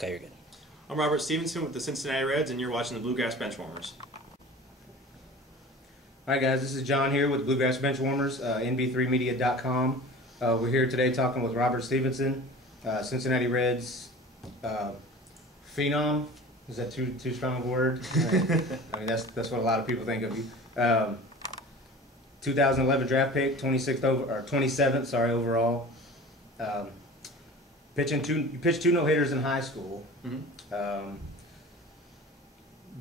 Okay, you're good. I'm Robert Stephenson with the Cincinnati Reds, and you're watching the Bluegrass Benchwarmers. All right, guys, this is John here with Bluegrass Benchwarmers, nb3media.com. We're here today talking with Robert Stephenson, Cincinnati Reds phenom. Is that too strong of a word? I mean, that's what a lot of people think of you. 2011 draft pick, 27th overall. You pitched two no-hitters in high school. Mm-hmm.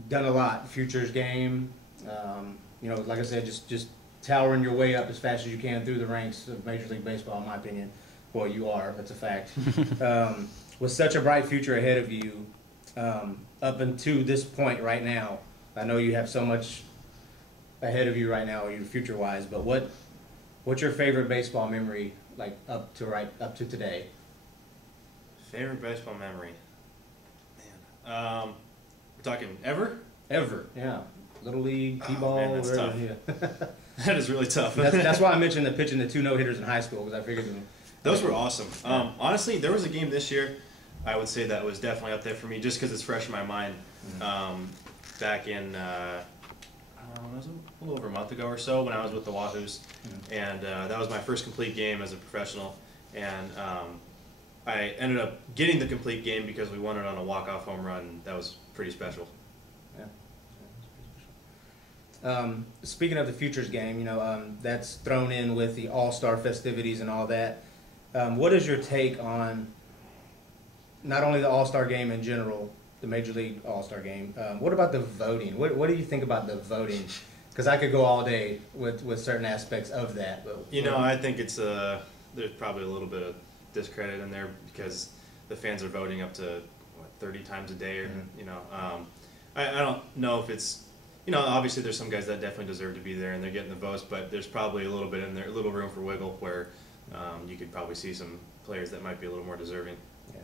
Done a lot. Futures game. You know, like I said, just towering your way up as fast as you can through the ranks of Major League Baseball, in my opinion. Well, you are. That's a fact. With such a bright future ahead of you, up until this point right now, I know you have so much ahead of you right now, you future-wise. But what's your favorite baseball memory, like up to today? Favorite baseball memory? Man, we're talking ever? Ever, yeah. Little League, T-ball, man, that's whatever. tough. Yeah. That is really tough. that's why I mentioned pitching the two no-hitters in high school, because I figured those were awesome. Honestly, there was a game this year I would say that was definitely up there for me, just because it's fresh in my mind. Mm-hmm. Back in, it was a little over a month ago or so when I was with the Wahoos, Mm-hmm. and that was my first complete game as a professional, and I ended up getting the complete game because we won it on a walk-off home run. That was pretty special. Yeah. Speaking of the futures game, you know, that's thrown in with the All-Star festivities and all that. What is your take on not only the All-Star game in general, the Major League All-Star game? What about the voting? What do you think about the voting? Because I could go all day with certain aspects of that. But you know, I think it's there's probably a little bit of discredit in there because the fans are voting up to 30 times a day, or Mm-hmm. you know, I don't know if it's, you know, obviously there's some guys that definitely deserve to be there and they're getting the votes, but there's probably a little bit in there, a little room for wiggle where you could probably see some players that might be a little more deserving. Yeah.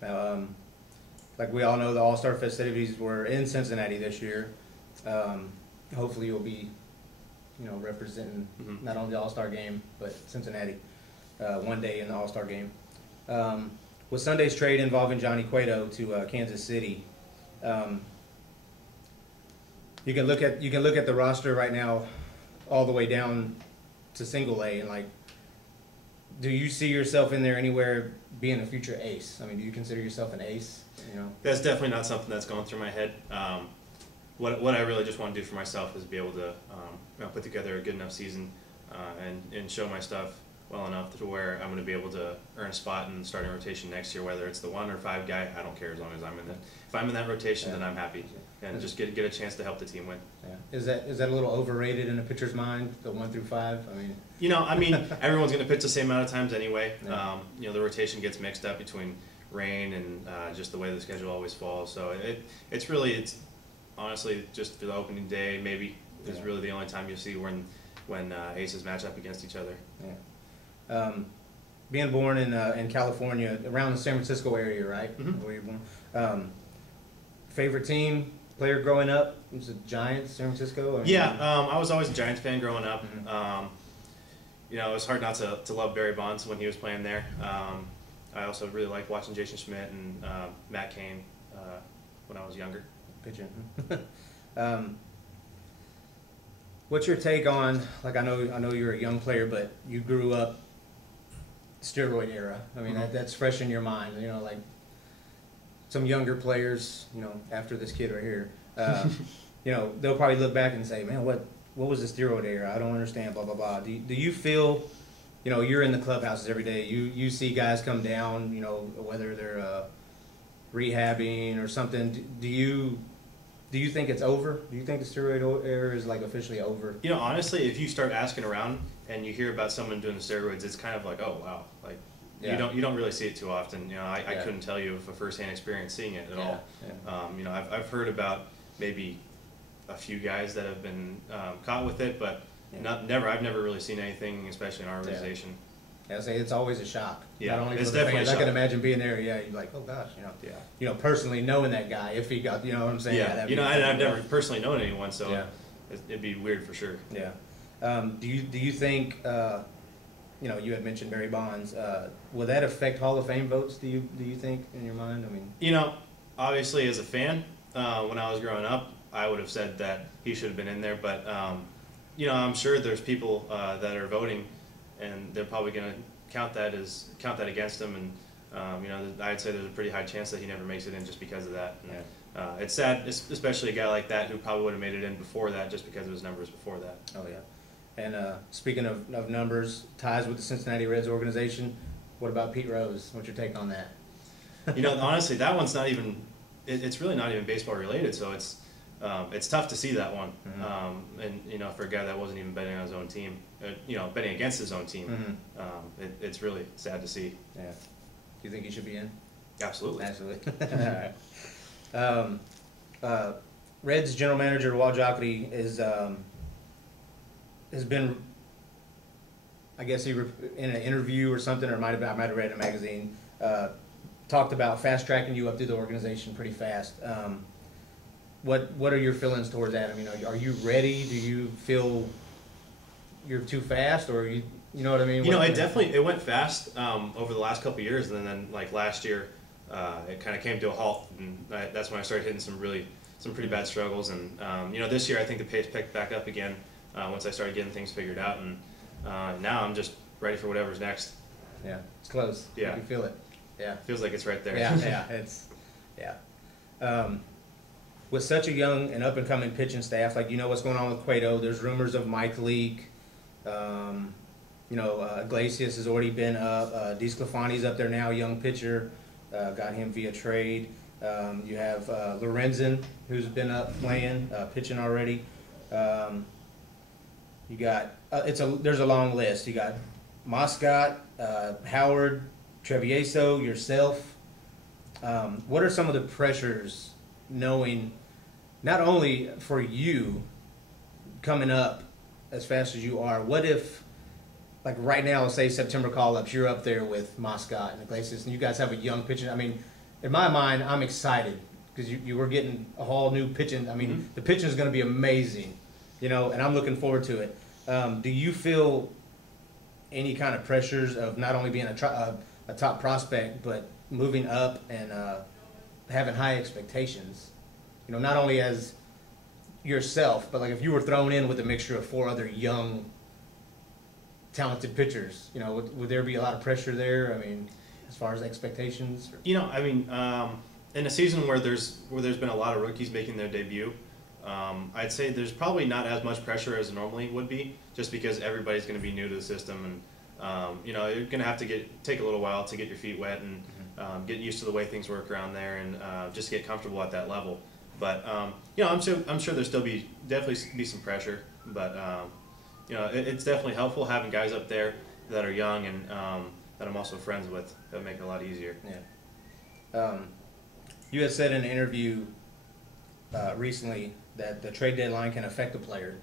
Now, like we all know, the All-Star festivities were in Cincinnati this year. Hopefully you'll be, you know, representing not only the All-Star game, but Cincinnati one day in the All-Star game. With Sunday's trade involving Johnny Cueto to Kansas City, you can look at the roster right now, all the way down to Single A, and like, do you see yourself in there anywhere being a future ace? I mean, do you consider yourself an ace? You know, that's definitely not something that's going through my head. What I really just want to do for myself is be able to you know, put together a good enough season and show my stuff well enough to where I'm going to be able to earn a spot in the starting rotation next year, whether it's the 1 or 5 guy. I don't care, as long as I'm in that. If I'm in that rotation, then I'm happy, and just get a chance to help the team win. Yeah. Is that a little overrated in a pitcher's mind, the 1 through 5? I mean, you know, everyone's going to pitch the same amount of times anyway. Yeah. You know, the rotation gets mixed up between rain and just the way the schedule always falls. So it's honestly just for the opening day maybe is really the only time you'll see when aces match up against each other. Yeah. Being born in California, around the San Francisco area, right? Mm-hmm. Where you're born. Favorite team, player growing up? Was it Giants, San Francisco? Or Yeah, I was always a Giants fan growing up. Mm-hmm. You know, it was hard not to love Barry Bonds when he was playing there. I also really liked watching Jason Schmidt and Matt Cain when I was younger. Pitching. What's your take on, like, I know you're a young player, but you grew up steroid era. I mean, that's fresh in your mind. You know, like some younger players, you know, after this kid right here, you know, they'll probably look back and say, man, what was the steroid era? I don't understand, blah, blah, blah. Do you feel, you know, you're in the clubhouses every day. You see guys come down, you know, whether they're rehabbing or something. Do you think it's over? Do you think the steroid era is like officially over? You know, honestly, if you start asking around and you hear about someone doing steroids, it's kind of like, oh wow, like you don't really see it too often. You know, I couldn't tell you of a first-hand experience seeing it at all. Yeah. You know, I've heard about maybe a few guys that have been caught with it, but I've never really seen anything, especially in our organization. Yeah, I say it's always a shock. Yeah, not only it's for the definitely fans. a shock. I can imagine being there. Yeah, you're like, oh gosh, you know. Yeah. You know, personally knowing that guy, if he got, you know what I'm saying. Yeah. You know, I've never personally known anyone, so it'd be weird for sure. Yeah. Do you think you know, you had mentioned Barry Bonds. Will that affect Hall of Fame votes? Do you think in your mind? I mean, You know, obviously as a fan, when I was growing up, I would have said that he should have been in there. But you know, I'm sure there's people that are voting, and they're probably going to count that against him. And you know, I'd say there's a pretty high chance that he never makes it in just because of that. And, it's sad, especially a guy like that who probably would have made it in before that, just because of his numbers before that. Oh yeah. And speaking of numbers, ties with the Cincinnati Reds organization. What about Pete Rose? What's your take on that? You know, honestly, that one's not even. It's really not even baseball related, so it's tough to see that one. Mm-hmm. And you know, for a guy that wasn't even betting on his own team, you know, betting against his own team, it's really sad to see. Yeah. Do you think he should be in? Absolutely. Absolutely. All right. Reds general manager Walt Jocketty has been, I guess in an interview or something, or I might have read in a magazine, talked about fast tracking you up through the organization pretty fast. What are your feelings towards that? I mean, are you ready? Do you feel you're too fast, or you know what I mean? You know, it went fast over the last couple of years, and then like last year, it kind of came to a halt, and that's when I started hitting some pretty bad struggles. And you know, this year I think the pace picked back up again once I started getting things figured out, and now I'm just ready for whatever's next. Yeah, it's close. Yeah, you feel it. Yeah, feels like it's right there. Yeah, with such a young and up and coming pitching staff, like, you know what's going on with Cueto. There's rumors of Mike Leake. You know, Iglesias has already been up. DeSclafani's up there now, young pitcher. Got him via trade. You have Lorenzen, who's been up playing, pitching already. You got there's a long list. You got Moscott, Howard, Trevieso, yourself. What are some of the pressures, knowing not only for you coming up as fast as you are? What if, like right now, say September call-ups, you're up there with Moscott and Iglesias, and you guys have a young pitching? I mean, in my mind, I'm excited because you were getting a whole new pitching. I mean, the pitching is going to be amazing, you know, and I'm looking forward to it. Do you feel any kind of pressures of not only being a top prospect, but moving up and having high expectations? You know, not only as yourself, but like if you were thrown in with a mixture of 4 other young, talented pitchers, you know, would there be a lot of pressure there? I mean, as far as expectations? You know, I mean, in a season where there's been a lot of rookies making their debut, I'd say there's probably not as much pressure as normally would be, just because everybody's going to be new to the system, and you know, you're going to have to take a little while to get your feet wet and get used to the way things work around there, and just get comfortable at that level. But you know, I'm sure there'll definitely be some pressure, but you know, it's definitely helpful having guys up there that are young and that I'm also friends with. That make it a lot easier. Yeah. You had said in an interview recently that the trade deadline can affect a player,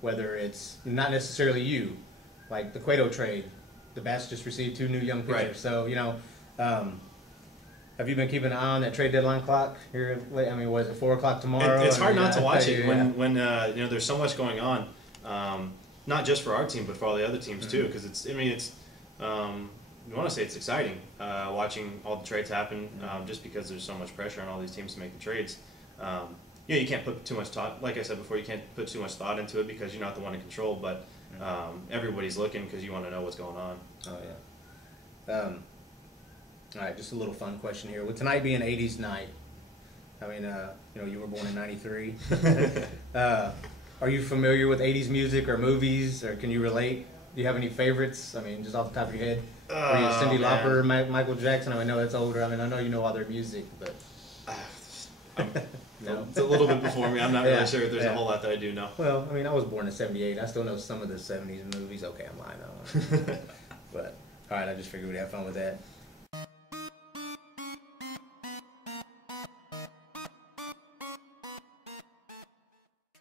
whether it's not necessarily you, like the Cueto trade. The Bats just received 2 new young pitchers, right. So you know. Have you been keeping an eye on that trade deadline clock here? I mean, was it 4 o'clock tomorrow? It's hard not to watch it when you know, there's so much going on, not just for our team but for all the other teams too. Because you want to say it's exciting watching all the trades happen, just because there's so much pressure on all these teams to make the trades. Yeah, you can't put too much thought. Like I said before, you can't put too much thought into it because you're not the one in control. But everybody's looking because you want to know what's going on. Oh yeah. All right, just a little fun question here. With tonight being 80s night, I mean, you know, you were born in '93. Are you familiar with 80s music or movies, or can you relate? Do you have any favorites? I mean, just off the top of your head. Are you Cyndi Lauper, Michael Jackson? I mean, I know that's older. I mean, I know you know all their music, but no. It's a little bit before me. I'm not really sure if there's a whole lot that I do know. Well, I mean, I was born in '78. I still know some of the '70s movies. Okay, I'm lying. But all right, I just figured we'd have fun with that.